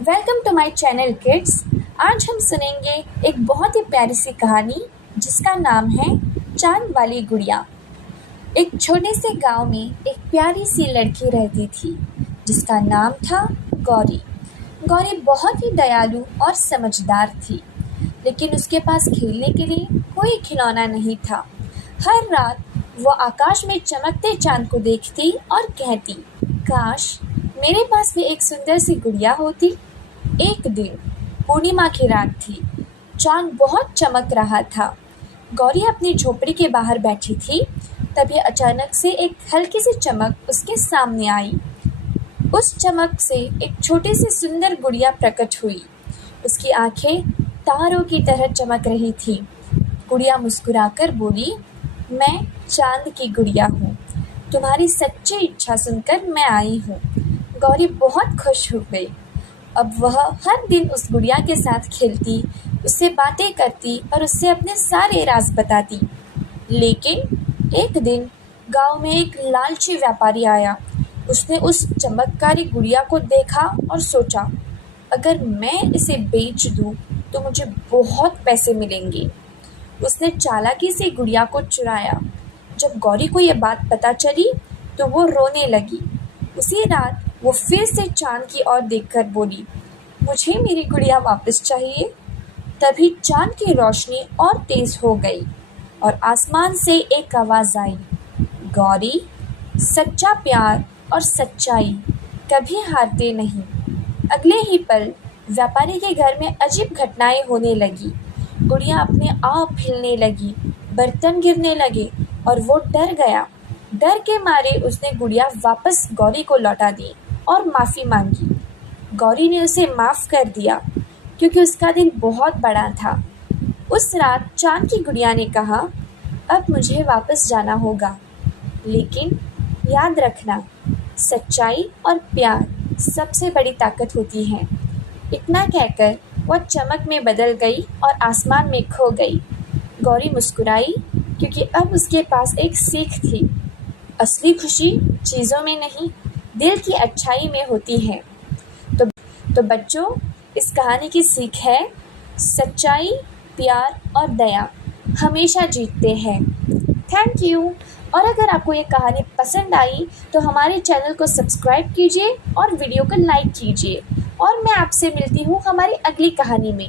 Welcome to my channel kids. आज हम सुनेंगे एक बहुत ही प्यारी सी कहानी जिसका नाम है चांद वाली गुड़िया। एक छोटे से गांव में एक प्यारी सी लड़की रहती थी जिसका नाम था गौरी। गौरी बहुत ही दयालु और समझदार थी, लेकिन उसके पास खेलने के लिए कोई खिलौना नहीं था। हर रात वो आकाश में चमकते चांद को देखती और कहती, काश मेरे पास भी एक सुंदर सी गुड़िया होती। एक दिन पूर्णिमा की रात थी। चांद बहुत चमक रहा था। गौरी अपनी झोपड़ी के बाहर बैठी थी। तभी अचानक से एक हल्की सी चमक उसके सामने आई। उस चमक से एक छोटी सी सुंदर गुड़िया प्रकट हुई। उसकी आंखें तारों की तरह चमक रही थी। गुड़िया मुस्कुराकर बोली, मैं चांद की गुड़िया हूँ। तुम्हारी सच्ची इच्छा सुनकर मैं आई हूँ। गौरी बहुत खुश हो गई। अब वह हर दिन उस गुड़िया के साथ खेलती, उससे बातें करती और उससे अपने सारे राज बताती। लेकिन एक दिन गांव में एक लालची व्यापारी आया। उसने उस चमत्कारी गुड़िया को देखा और सोचा, अगर मैं इसे बेच दूं तो मुझे बहुत पैसे मिलेंगे। उसने चालाकी से गुड़िया को चुराया। जब गौरी को यह बात पता चली तो वो रोने लगी। उसी रात वो फिर से चांद की ओर देखकर बोली, मुझे मेरी गुड़िया वापस चाहिए। तभी चांद की रोशनी और तेज हो गई और आसमान से एक आवाज आई, गौरी, सच्चा प्यार और सच्चाई कभी हारते नहीं। अगले ही पल व्यापारी के घर में अजीब घटनाएं होने लगी। गुड़िया अपने आप हिलने लगी, बर्तन गिरने लगे और वो डर गया। डर के मारे उसने गुड़िया वापस गौरी को लौटा दी और माफ़ी मांगी। गौरी ने उसे माफ़ कर दिया क्योंकि उसका दिल बहुत बड़ा था। उस रात चांद की गुड़िया ने कहा, अब मुझे वापस जाना होगा, लेकिन याद रखना, सच्चाई और प्यार सबसे बड़ी ताकत होती है। इतना कहकर वह चमक में बदल गई और आसमान में खो गई। गौरी मुस्कुराई क्योंकि अब उसके पास एक सीख थी। असली खुशी चीज़ों में नहीं, दिल की अच्छाई में होती है। तो बच्चों, इस कहानी की सीख है, सच्चाई, प्यार और दया हमेशा जीतते हैं। Thank you. और अगर आपको ये कहानी पसंद आई तो हमारे चैनल को सब्सक्राइब कीजिए और वीडियो को लाइक कीजिए। और मैं आपसे मिलती हूँ हमारी अगली कहानी में।